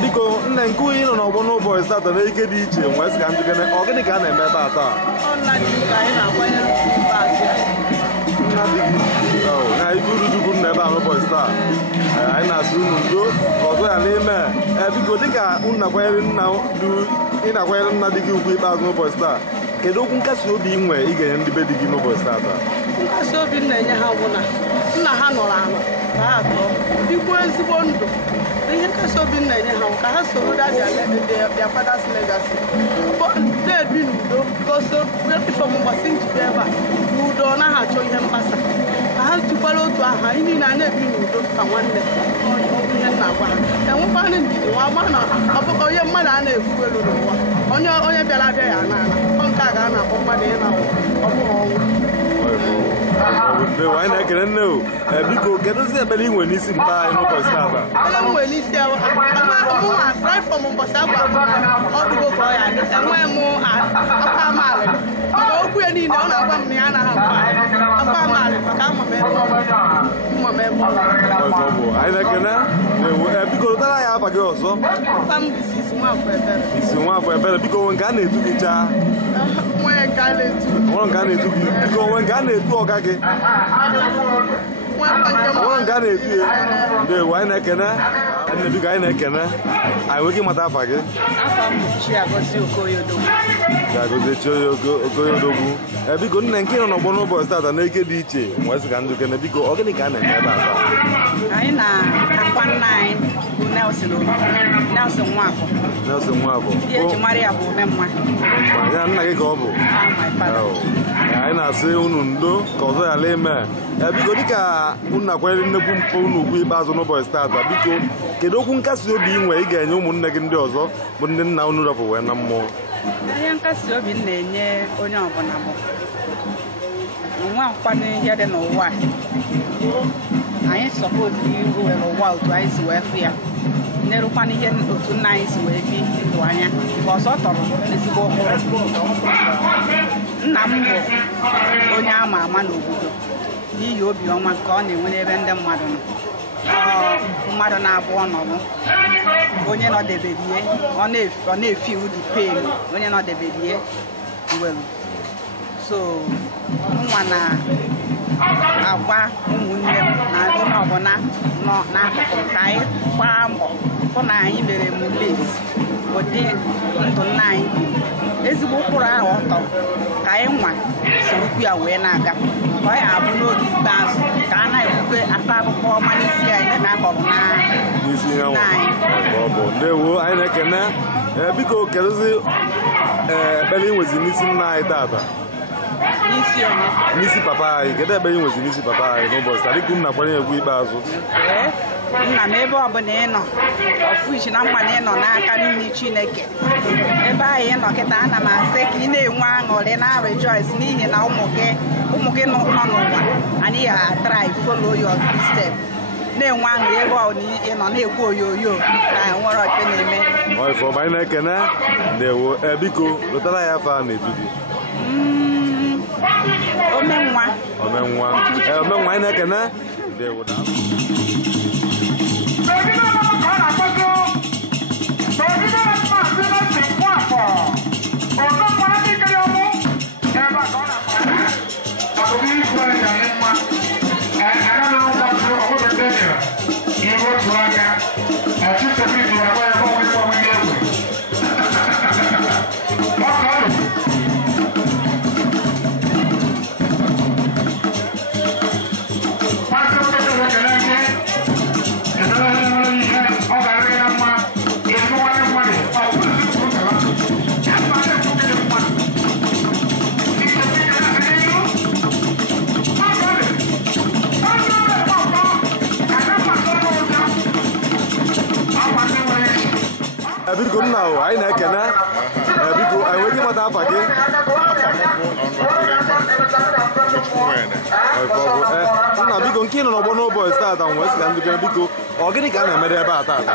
Biko nne nke onye nọ n'ọgbọ n'ụbọchị Satọ na ike dị iche nwee sị ka ndị gene ọ gịnị ka a na-eme ebe a taa? Na ife urudugwu nna ebe a n'ụbọchị taa anyị na-asị unu ndo ka ọzọ ya n'ime biko dịka unu na-akwanyere nna di gị ugwu ikpeazụ n'ụbọchị taa, kedu okwu nkasi obi ị nwee ị ga-enye ndị be di gị n'ụbọchị taa? Nkasi obi m na-enye ha bụ na nna ha nọrọ anọ ka ha atọ dịkwa ezigbo ndụ. Ihe nkasi obi m na-enye ha ka ha soro their father's legacy. Ebi n'udo goso ifom mgbasị njide ebe a n'udo ọ naghị achọ ihe mkpasa ka ha jikwara otu aha anyị niile a na-ebi n'udo ka nwanne ihe nna gwa ha enwekwana ndidi nwa gba na ọbụkọ onye mmadụ a na-efu elu n'ụwa onye bịara abịa ya n'ala nke a ga a na-akpọ mmadụ ịna ọ bụghị ọnwụ. Anyị na-ekele nne o biko kedụzi ebele ị nwere n'isi mpa anyị n'ụbọchị taa? Ele m nwere n'isi mụnwa right from ụbọchị agwa ọdụgo ka ọ ya dị enweghị m akwa amaala maka okwu ya niile ọ na-agwa m na ya anaghị akwa amaala maka ama m ebe anyị na-ekele biko rụtara ya afa gị ọzọ. Isi Nwafọ Ebere biko onwe nke a na-etu gị chaa nwere nke a na-etu gị biko onwe nke a na-etu ọga gị nwere nke a na-etu ya ndewo. Anyị na-ekene nne biko anyị na-ekene anyị nweghị ịmata afa gị? Chiagozie Okoyodogwu biko nne nke nọ n'ọgbọ n'ụbọchị tata na eke dị iche nwee sị ka ndụ kene biko ọ gịnị ka a na-eme ebe a taa? Anyị na-akwa nna anyị bụ Nelson Nwafọ ihe eji mara ya bụ omemma ya nna gị ka ọ bụ. Anyị na-asị unu ndo ka ọzọ ya la ime biko dịka unu na-akwanyere nnekwu mpụ unu ugwu ikpeazụ n'ụbọchị tata, biko kedu okwu nkasi obi ị nwee ị ga-enye ụmụnne gị ndị ọzọ bụ ndị nna unu rapụ wee na mmụọ? Ihe nkasi obi m na-enye onye ọbụla bụ nwa nkwanụ ihe dị n'ụwa anyị sọpọtụ iru were ụwa otu anyị si wee fụ ya nerukwana ihe otu nna anyị si wee bi ndụ anya ka ọzọ tọrọ ezigbo ọhụrụ. Nna m bụ onye ama ama n'obodo n'ihi obiọma nke ọ na-enwe n'ebe ndị mmadụ nọ. mmadụ na-abụọ nọrọ onye nọdebere ọ na-efi the pain onye nọdebere ihe nwere so nwa na-agwa ụmụnne m na onye ọbụla nọ n'akụkụ ka anyị gbaa mbọ hụ na anyị mere emulet ụdị ndụ nna anyị bi ezigbo ụkpụrụ ahụ ọtọ ka anyị nwa sorokwu ya wee na-aga ka ọ ya abụ n'oge ikpeazụ ka a na-ekwukwe aka akụkọ ọma n'isi anyị na akọrọ n'isi anyị. Ndewo, anyị na-ekene. Biko kedụzi ekpere ị nwezi n'isi nna anyị tata? N'isi onye? N'isi papa anyị. Kedu ekpere ị nwezi n'isi papa anyị n'ụbọchị taa dịka nna kwanye egwu ikpeazụ? Nna m ebe ọbụla ị nọ ọfụ ichi na mma na ị nọ n'aka nri Chineke ebe anyị nọ kịta ana m asị ka ị na-enwe aṅụrị na rejoice n'ihi na ụmụ gị nọ n'ụwa anyị ya try follow your step na-enwe aṅụrị ebe ọbụla ị nọ na-ekwu oyoyo na nwere ọche na-eme. Ọma anyị na-ekene. Ndewo, biko lụtara ya afa na-etu gị. Omenwa anyị na-ekene. Ndewo. Biko nna anyị na-ekene. Biko anyị nwere ike ịmata afa gị? Nna biko nke ị nọ n'ọgbọ n'ụbọchị tata nwee sị ka ndị biko ọ gịnị ka a na-emere ebe a tata?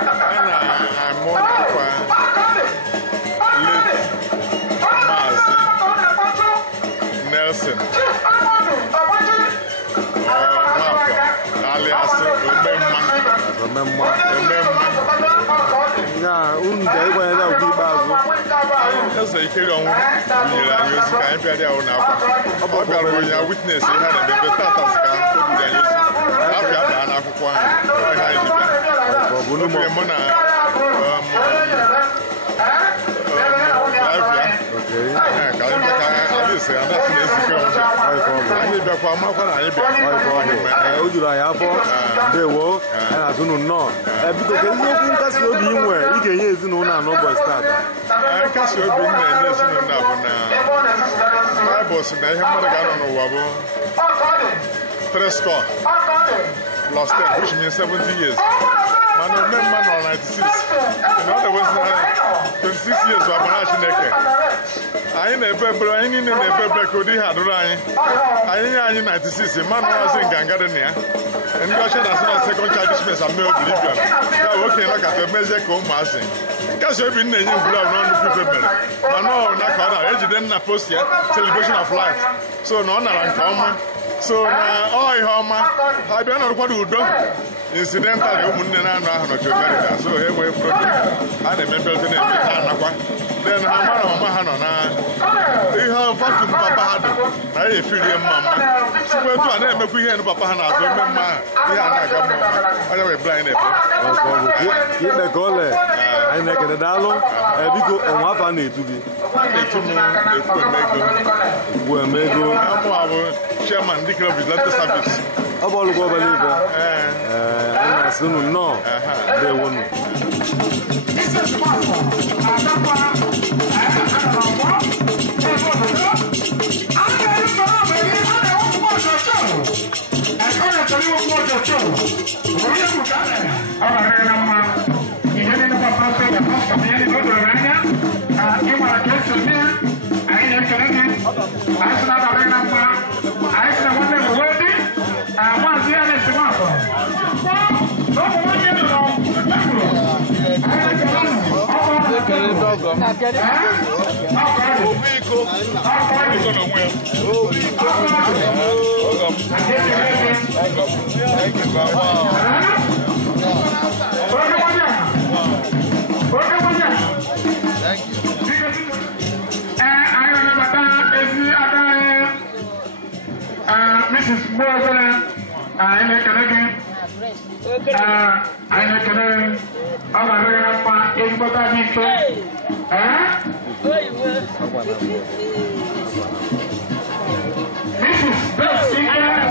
Nelson alias Omemma. Unu ga-ịkwanye na okwu ikpeazụ. Eze Ndikelionwu nyere anyị ozi ka anyị bịara ahụ n'akwa. Ọ bịara onye witness ihe a na-eme tata ka o biri anyị ozi. Afọ ya baa n'akwụkwọ anyị ebe ha ji bịa. Ọ bụ n'ụmụ mụ na ka anyị bịa ka anyị esi anasị na-ezike ọzọ. Anyị bịakwa makwa na anyị bịa. O juru anyị afọ. Ndewo, anyị na-atụ unu nnọọ. Biko kedu okwu nkasi obi ị nwere ị ga-enye ezinụlọ a n'ụbọchị tata? Nkasi obi m na-enye ezinụlọ a bụ na Baịbụl sị na ihe mmadụ ga-anọ n'ụwa bụ 3 plus 10 which means 70 years. Mana Omemma nọ 96 na ọ na-ewezi 26 years bụ amara Chineke. Anyị na-ebe ebere, anyị niile na-ebe ebere ka ụdị ihe adụrụ anyị. Anyị nye anyị 96 mmanụ ọzọ nganga dị na ya. Ndị ọcha na-asị na second child dismiss and male oblivion. Ya bụ okenye nọkata emezie ka ụmụazị. Nkasi obi na-enye ngwuru ahụ n'ọnụ ife mere. Mana ọ na ka ọ na-ejide nna post ya celebration of life. So na ọ nara nke ọma. So na ọ ihe ọma ha bịa nọrọkwado udo incidental ụmụnne na-anọ ahụ nọchi America. So ha enweghị problem. Ha na-eme mbelte na-eme ha anakwa. Then ha mara mama ha nọ na ihe vacuum papa ha dị na ya efirie mma sikwa etu a na-emekwa ihe ndị papa ha na-azụ eme mma ihe a na-aga mma anya wee bụrụ anyị na-efe ikpe ka ole anyị na-ekene daalụ. Biko ọnwa afọ a na-etu gị? etu m ekwu emego amụ abụ chairman Ndikelionwu Vigilante Service. Ọ bụ ọlụgwọ ọbara ibe. Anyị na-asị unu nnọọ. Ndewo unu. Thank you. Mrs. Morgan, I'm a Canadian. I'm a Canadian. I'm a Mrs. Bessie, I'm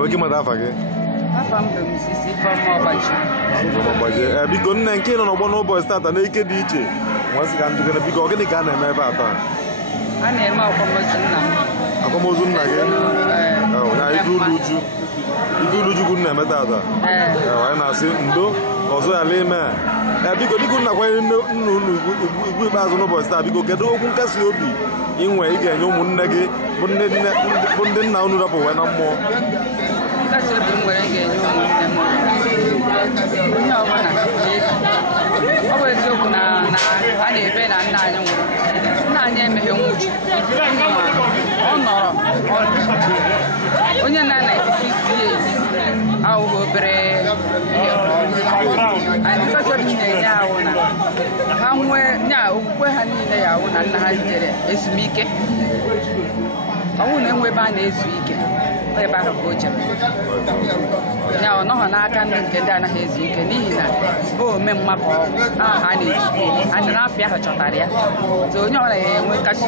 Nwoke mmadụ afa gị? Afa m bụ Mrs. Ifeoma Ọgbaji. Biko nne nke nọ n'ọgbọ n'ụbọchị tata n'ike dị iche. Nwasị ka njikere biko gịnị ka a na-eme ebe a taa? A na-eme akwamozu nna m. Akwamozu nna gị? Ife ụlọ uju. Ife ụlọ uju na-eme tata. Anyị na-asị ndo ọzọ ya ime. Biko nna kwanyere nna unu igwu ikpeazụ n'ụbọchị taa biko kedu okwu nkasi obi inwe ị ga-enye ụmụnne gị bụ ndị nna unu rapụwe na mmụọ? Nkasi obi m nwere ga-enye ụmụnne m onye ọbụla ọ bụ eziokwu na a na-ebe na nna anyị nwụrụ. Nna anyị emeghe nwụchu ọ nọrọ onye na-96 years ahụghị obere ihe anyị nkasi obi na-enye ahụ na ha nwee nya okwukwe ha niile ya ahụ na nna ha jere ezumike ọnwụ na enwe ebe a na-ezu ike ebe ahụ ka o jere ya ọ nọghọ n'aka ndị nke ndị anaghị ezu ike n'ihi na o ome mma ka aha ha na-ezu anyị n'afọ ahụ chọtara ya so onye ọbụla ya enwe nkasi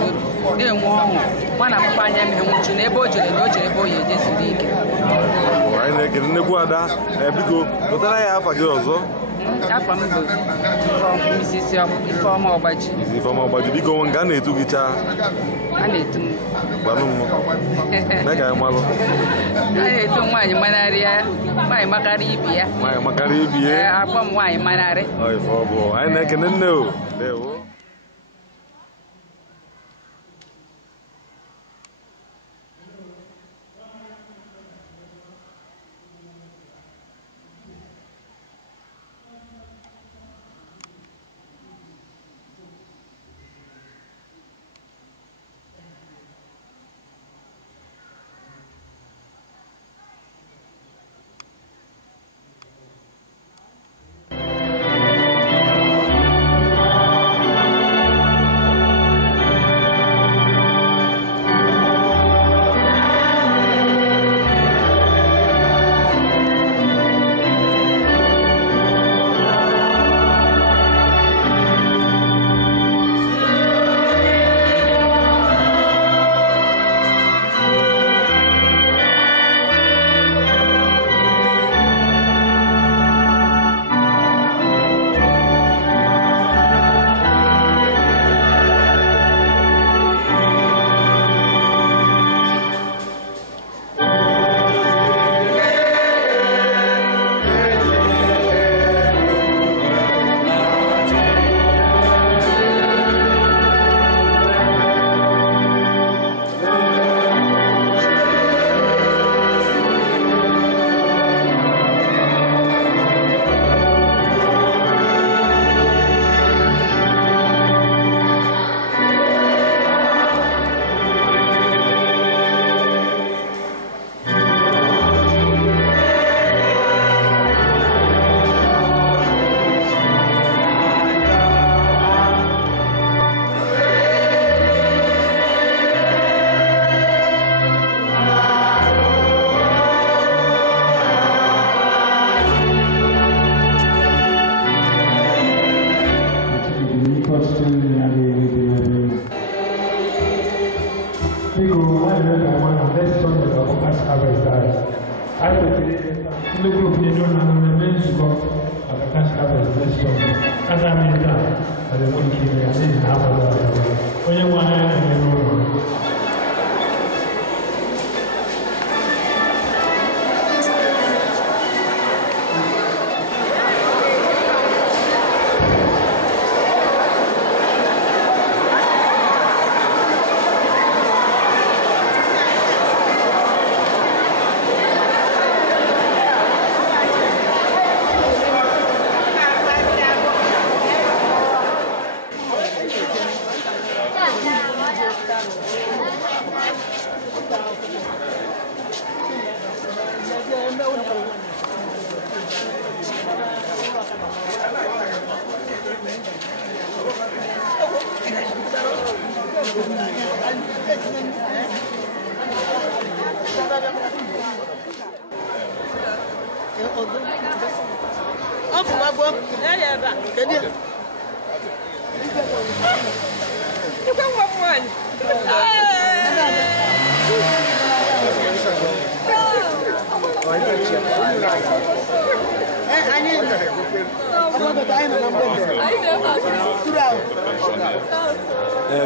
obi na-enwe ọṅụ nwa na papa anyị emeghe nwụchu n'ebe o jere na o jere ebe o ya eje zuru ike. Anyị na-ekele nnekwu ada biko pụtara ya afa gị ọzọ. Afa m bụ Mrs. Ifeoma Ọgbaji. Ifeoma Ọgbaji biko nga a na-etu gị chaa? A na-etu m. Gbanụ m. Mee ka anyị malụ. A na-etu nwaanyị manarị ya, nwaanyị makara ibi ya. Nwaanyị makara ibi ya? Akpọ m nwaanyị manarị. Ife ọ bụ anyị na-ekele nne o. Ndewo.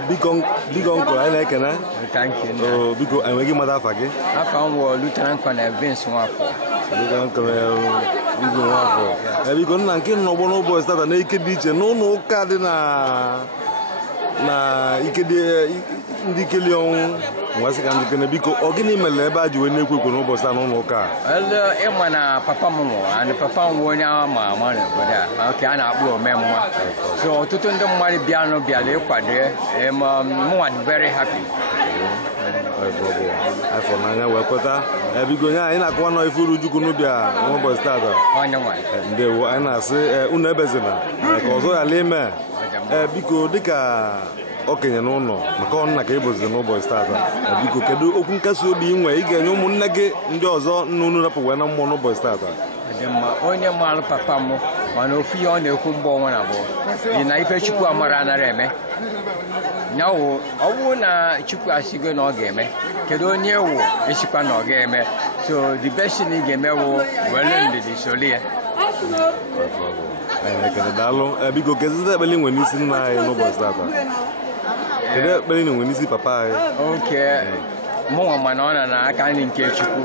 Big uncle, I like it. Thank you. Big uncle, and we give mother faggy. I found Lieutenant Colonel Vince Waffle. Lieutenant Colonel Waffle. Have you gone and killed no one boys that are naked beach and no cardinal? Na Ndikelionwu mwasi ka ndikene biko ogini meleba ji wene kwekwe no bosa no no ka ele na papa mo and papa mo nya ma ne boda okay ana agbo omemma so otutu ndị mmari bia no bia le kwade mo was very happy I for nanya we kweta biko nya ina kwa no ifuru juku no bia no bosa tada onye nwa ndewo ana se unu ebezina ka ozo ya leme biko dịka okenye n'ụlọ maka ọnụ na ka ịbụzi n'ụbọchị stata biko kedu okwu nkasi obi inwe ị ga-enye ụmụnne gị ndị ọzọ nnụnụ rapụ wee na mmụọ n'ụbọchị stata onye maalụ papa m mana ofu ihe ọ na-ekwu mgbe ọnwa na abụọ dị na ife Chukwu amara anara eme nyawo ọ bụrụ na Chukwu asigo na ọ ga-eme kedu onye ewu esikwa na ọ ga-eme so the best thing ị ga-eme wụ were ndidi soli ya daalụ biko kedu ekpere nwe n'isi nna anyị n'ụbọchị tata kedu ekpere nwe n'isi papa anyị oke mụnwa mana ọ na n'aka nri nke Chukwu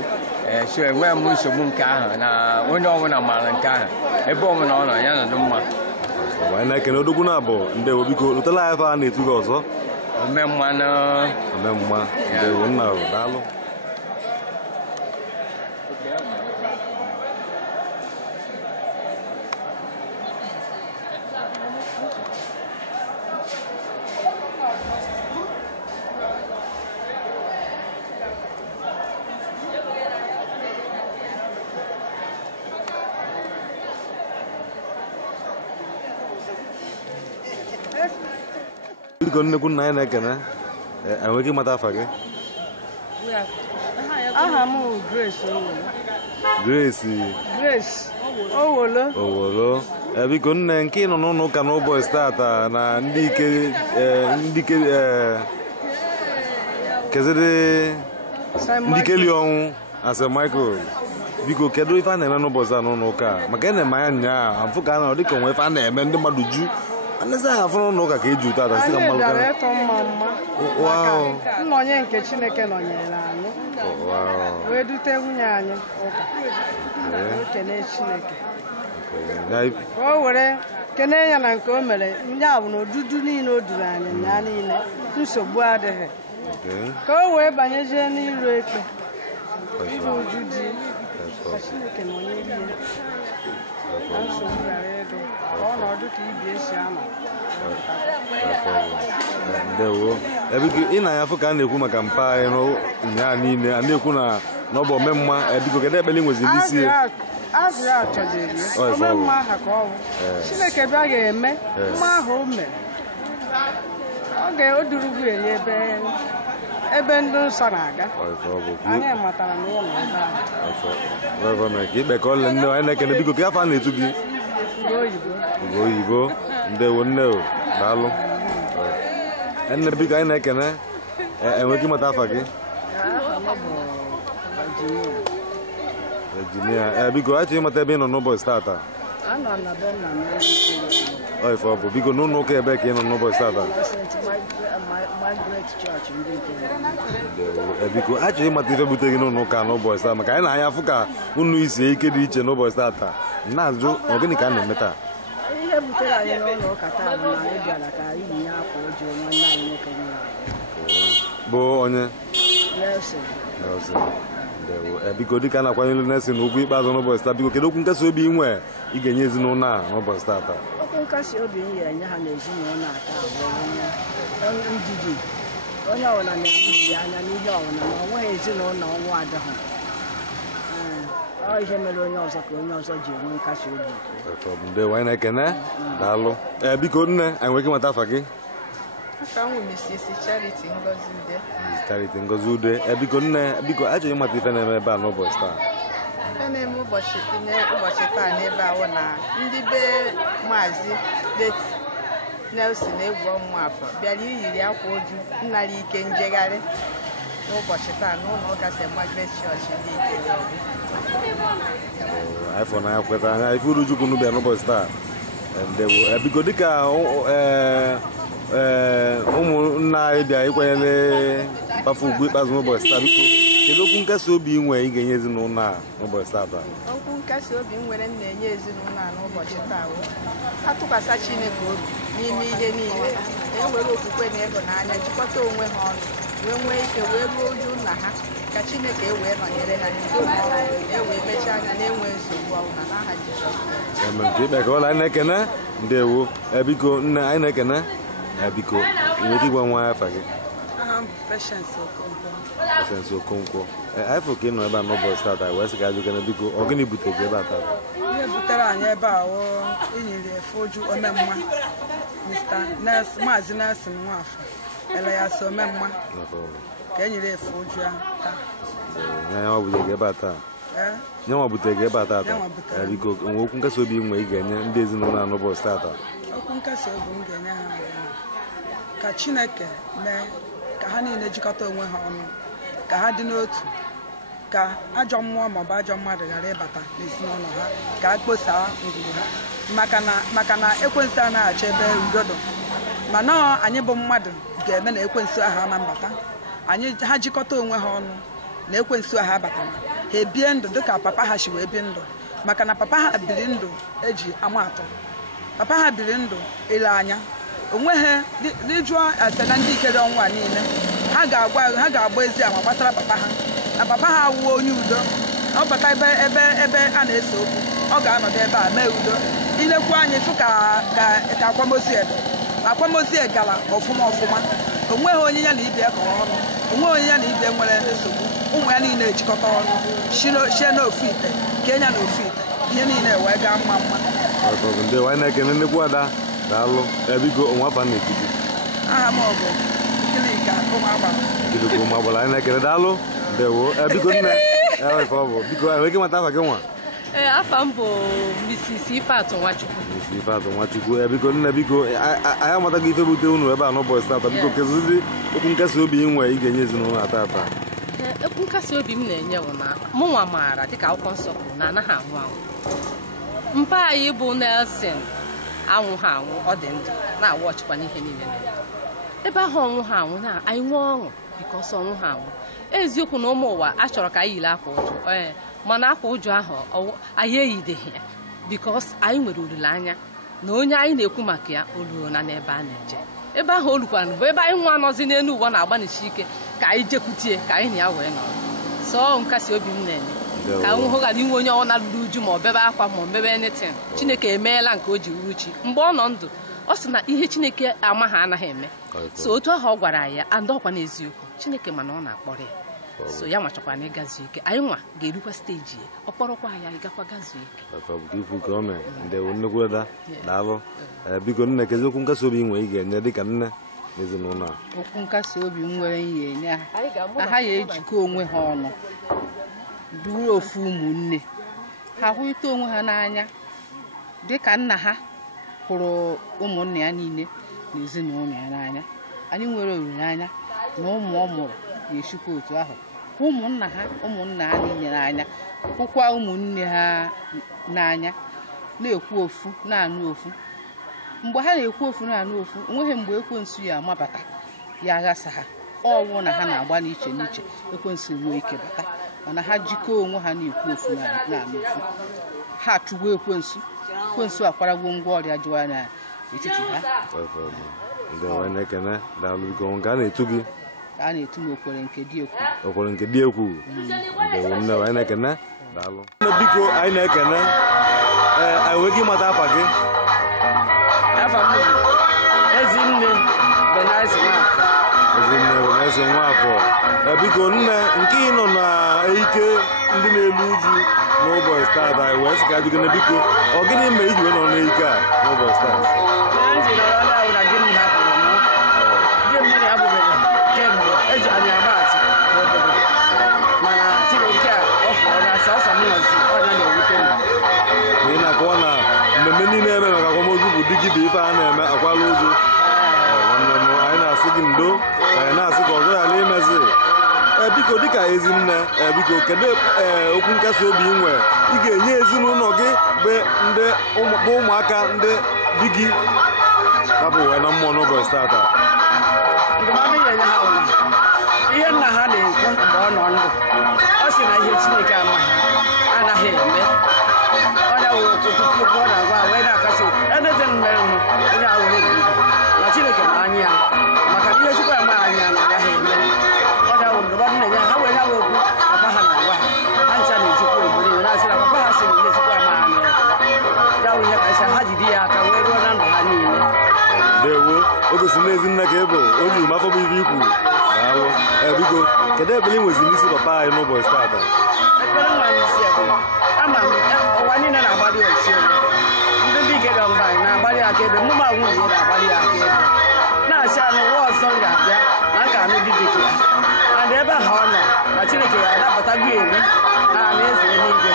so enweghị m nsogbu nke ahụ na onye ọbụla maara nke ahụ ebe ọbụla ọ nọ ya nọdụ mma anyị na-ekene odogwu na abụ ndewo biko lụtala anyị fa a na-etu gị ọzọ omemma ndewo nna daalụ biko nnekwu nna anyị na-ekene enweghị ịmata afa gị aha m Grace Owolo biko nne nke ị nọ n'ụlọ ụka n'ụbọchị tata na ndị kezede Ndikelionwu ase Michael biko kedu ife a na-eme n'ụbọchị a n'ụlọ ụka maka ị na-eme anya nyaa afụ ka a nọ dịka onwe ife a na-eme ndị mmadụ ju anezi aha afọ n'ụlọ ụka ka eji ụtọ ata sị ka mmadụ bịara ịtọ mma nnọnye nke Chineke nọnyere anyị wee dute nwunye anyị ụka kene Chineke ka o were kene ya na nke o mere ndị a bụ na odudu niile o duru anyị nya niile nsogbu adịghị ka o wee banyezie n'iru ekpe iru uju dị ka Chineke nọnyere ihe na nsogbu ghara ịdụ ka ọnọdụ ka ibi esi anọ ndewo ebiko ị na-anya afọ ka a na-ekwu maka mpa anyị nya niile a na-ekwu na ọ bụ omemma ebiko kedu ekpere nweziri isi azụ ya chọjiri omemma aha ka ọ bụ Chineke bịa ga-eme mma ahụ o mere ọ ga-odurugwu eri ebe ndị nsọ na-aga anyị matara na ụlọ ebe ahụ ka ikpe ka ọ le nne anyị na-ekene biko ka afọ a na-etu gị Ugo oyibo ndewo nne o daalụ nne biko anyị na-ekene enweghị ịmata afa gị Virginia biko achọghị ịmata ebe ị nọ n'ụbọchị tata ife ọ bụ biko n'ụlọ ụka ebe ka ị nọ n'ụbọchị tata biko achọghị ịmata ife butere gị n'ụlọ ụka n'ụbọchị taa maka anyị na-anya afụ ka unu isie ike dị iche n'ụbọchị tata na-ajụ ọ gịnị ka a na-emeta ihe butere anyị n'ụlọ ụka taa bụ na anyị bịara ka anyị yinye akwa ọjọọ nwanne anyị nwoke bụ onye biko dịka a na-akwanyere Nelson ugwu ikpeazụ n'ụbọchị taa biko kedu okwu nkasi obi inwe ị ga-enye ezinụlọ a n'ụbọchị tata okwu nkasi obi m ga-enye ha n'ezinụlọ aka abụọ ndidi onye ọbụla na-eji anya n'ihe ọbụla na ọ nweghị ezinụlọ ọnwụ adịghị ihe mere onye ọzọ ka onye ọzọ ji enwe nkasi obi ndewo anyị na-ekene daalụ biko nne anyị nwere ike ịmata afa gị Charity Ngozi Ude biko nne biko achọghị ịmata ife na-eme ebe a n'ụbọchị taa ife na-eme ụbọchị taa n'ebe ahụ na ndị be Maazị Nelson Egwu Ọmụafọ bịara iyiri akwa oju nnara ike njegharị n'ụbọchị taa n'ụlọ ụka St. Margaret Church Ndikelionwu. Anyị fọ na ya kweta anya ife uru Chukwu bịa n'ụbọchị taa biko dịka ụmụnna anyị bịa ịkwanyere mkpafu ugwu ikpeazụ n'ụbọchị taa, biko kedu okwu nkasi obi inwe ị ga-enye ezinụlọ a n'ụbọchị taa? Okwu nkasi obi nwere m na-enye ezinụlọ a n'ụbọchị taa atụkwasị Chineke obi n'ime ihe niile, enwere okwukwe na ịhụnanya, jikọta onwe ha ọnụ wee nwee ike wee ruo uju nna ha, ka Chineke wee nọnyere ha n'ido wee mechaa anya na-enwe nsogbu ọbụla n'aha Jizọs. Nke ikpe ka ụlọ anyị na-ekene ndewo. Biko nne anyị na-ekene biko nwere igwe nwa afa gị? Aha m bụ Patience Okonkwo. Patience Okonkwo. Anyị fụ ka ị nọ ebe a n'ụbọchị taa wee sị ka ajụ kene biko ọ gịnị butere gị ebe a taa? Ihe butere anyị ebe a inyere efe uju omemma Maazị Nelson Nwafọ Elias omemma ka enyere efe uju ya taa. Nyanwa butere gị ebe a taa? Nyanwa butere gị ebe a taa? Biko nwee okwu nkasi obi inwe ị ga-enye ndị ezinụlọ a n'ụbọchị taa? Okwu nkasi obi m ga-enye ha ka Chineke mee ka ha niile jikọta onwe ha ọnụ, ka ha dị n'otu, ka ajọ mmụọ maọbụ ajọ mmadụ ghara ịbata n'ezinụlọ ha, ka a kposaa ngwuru ha, maka na ekwensu anaghị achọ ebe udo dị, mana anyị bụ mmadụ ga-eme na ekwensu ahụ ama mbata. Ha jikọta onwe ha ọnụ na ekwensu ahụ abatana, ha ebie ndụ dịka papa ha si wee bie ndụ, maka na papa ha biri ndụ eji ama atọ. Papa ha biri ndụ ile anya, onweghị n'ịjụọ ase na Ndikelionwu a niile ha ga-agba ezi ama gbasara papa ha, na papa ha wuo onye udo. Ọ bata ebe a na-ese okwu, ọ ga-anọdụ ebe a mee udo. Ilekwu anyị fụ ka akwamozu gara ọfụma, onweghị onye ya na ibe kọrọ ọnụ, onweghị onye ya na ibe nwere nsogbu, ụmụ ya niile ejikọta ọnụ shie n'ofu ite ka enya n'ofu ite, ihe niile wee gaa mma. Ndị anyị na-ekene nnekwu ada daalụ. Biko onwe afa na-etiti? Aha m bụ Nkilika Ụmụagbala. Anyị na-ekene daalụ ndewo. Biko nne ewefe ọ bụ biko enwe ike mata afa gị nwa? Afa m bụ Mrs. Ifeatụ Nwachukwu. Mrs. Ifeatụ Nwachukwu. Biko nne biko anyị amataghị ife bute unu ebe a n'ụbọchị taa. Biko kezizi okwu nkasi obi inwe ị ga-enye ezinụlọ a taa? Okwu nkasi obi m na-enye bụ na mụ nwa maara dịka akwụkwọ nsọ kwuru na anaghị anwụ anwụ. Mpa anyị bụ Nelson anwụghị anwụ, ọ dị ndụ na-awụ ọchịkwa n'ihe niile na-eme. Ebe ahụ ọnwụghị anwụ na anyị nwee ọṅụ biko ọsọ ọnwụghị anwụ. Eziokwu na ụmụ ụwa a chọrọ ka anyị yiri akwa ụjụ, mana akwa ụjụ ahụ anyị eyideghị ya bikos anyị nwere olileanya na onye anyị na-ekwu maka ya oluo na n'ebe a na-eje. Ebe ahụ olukwara bụ ebe anyị nwa nọzi n'elu ụwa na-agbanichi ike ka anyị jekwutie ka anyị na ya wee nọrọ. Sọọ nkasi obi m na-enye ka nwụhụ ghara inwe onye ọ na-alụrụ uju ma ọ bebe akwa ma ọ bebe anything. Chineke emeela nke o ji ruru chi mgbe ọ nọ ndụ. Ọ sị na ihe Chineke amaghị anaghị eme, so otu ahụ ọ gwara ya andọkwa n'eziokwu Chineke mana ọ na-akpọrọ ya, so ya machakwa na ịgazu ike. Anyị nwa ga-erukwa steji ya, ọ kpọrọkwa ya ịgakwa gazu ike. Ndewo nnekwu ada daalụ. Biko nne kezi okwu nkasi obi inwe ị ga-enye dịka nne n'ezinụlọ a? Okwu nkasi obi m nwere ihe enye ha na ha ya ejikọ onwe ha ọnụ, bụrụ ofu ụmụnne ha, hụrịta onwe ha n'anya dịka nna ha hụrụ ụmụnne ya niile na ezinụlọ ya n'anya. Anyị nwere olileanya na ụmụ ọ mụrụ ga-eshikwa otu ahụ, ụmụnna ha niile n'anya, hụkwa ụmụnne ha n'anya, na-ekwu ofu na-anụ ofu. Mgbe ha na-ekwu ofu na-anụ ofu, onweghị mgbe ekwensu ya amabata ya aghasa ha. Ọwụ na ha na-agba n'iche n'iche, ekwensu nwee ike bata, mana ha jikọọ onwe ha na-ekwu ofu na-anụ ofu, ha chụgwa ekwensu akwaragwo ngwa ọrịa jụwa n'etiti ha. Nke a na-etu gị? A na-etu m Okwere nke dị ekwu. Okwere nke dị ekwu. Nne anyị na-ekene daalụ. Biko anyị na-ekene anyị nwee gị mata afa gị? Afa m bụ Ezinne Benaizi Nwafọ. Biko nne nke ị nọ na ike ndị na-elu uju n'ụbọchị taa wee sị ka ajụ gị biko ọ gịnị mere iji wee nọ n'ike a n'ụbọchị taa? eji anyị agba atụ n'obodo, mana Chineke a ọ fọrọ na sọsọ m nọzi ọnya na-ewute m. Ị na-akọwa na mmemme niile eme maka akwamozu bụ digide ife a na-eme akwala ozu. Nwanne m anyị na-asị gị ndo, anyị na-asị ka ọzọ ghara imezi biko dịka ezinne biko kedu okwu nkasi obi ị nwere ị ga-enye ezinụlọ gị bụ ụmụaka ndị di gị hapụ wee na mmụọ n'ụbọchị tata? Ndụmọdụ ga-enye ha ụlọ ihe nna ha na-ekwu mgbe ọ nọ ndụ, ọ sị na ihe Chineke anaghị eme. Onye wụ okwukwu ọ na-agwa wee na-akasị edete mere m onye ahụ were ebido na Chineke ma anya ya maka na ihe Chukwu ama anya na agaghị eme. Onye wụ ndụmọdụ na-enye ha wee ya okwu papa ha na-agwa ha ncha na-ejikwa obodo iwe na-asị na papa ha sị na ihe Chukwu ama anya ya wụ ihe kacha ha jide ya aka wee ruo na ndụ ha niile. Ndewo, o gosi n'ezi nne ka ebe o jiri m afọ bụ ibe ikwu. Daalụ. Biko kedu ebe ị nwezi n'isi papa anyị n'ụbọchị tata? Ekpere nwa n'isi ebe ama m ụwa niile na-agbalị ochi ndị dike ga mba anyị na-agbalị aka ebe mmụma nwunye na-agbalị aka ebe na-achị anụ ụwa ọzọ ga-abịa na a ga-anụ di dike ya adị ebe ha ọ nọ na Chineke ya anabatago eri na alaeze eluigwe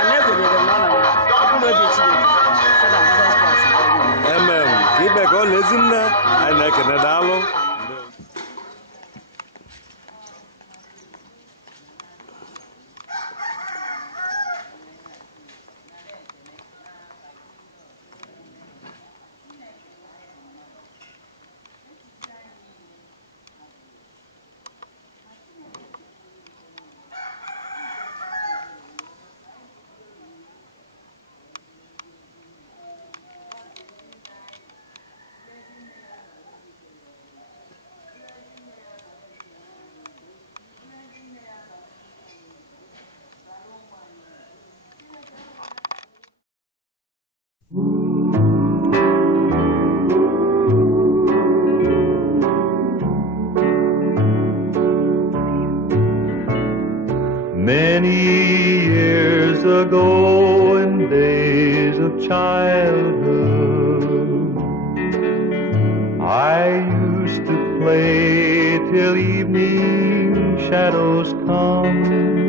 ana ekwenyere m na ọ nọ na mkpụrụ obi Chineke site na Jizọs Kraịst. Amen. Ka ibe ka ọ na-ezi nne anyị na-ekene. Daalụ. Many years ago, in days of childhood, I used to play till evening shadows come.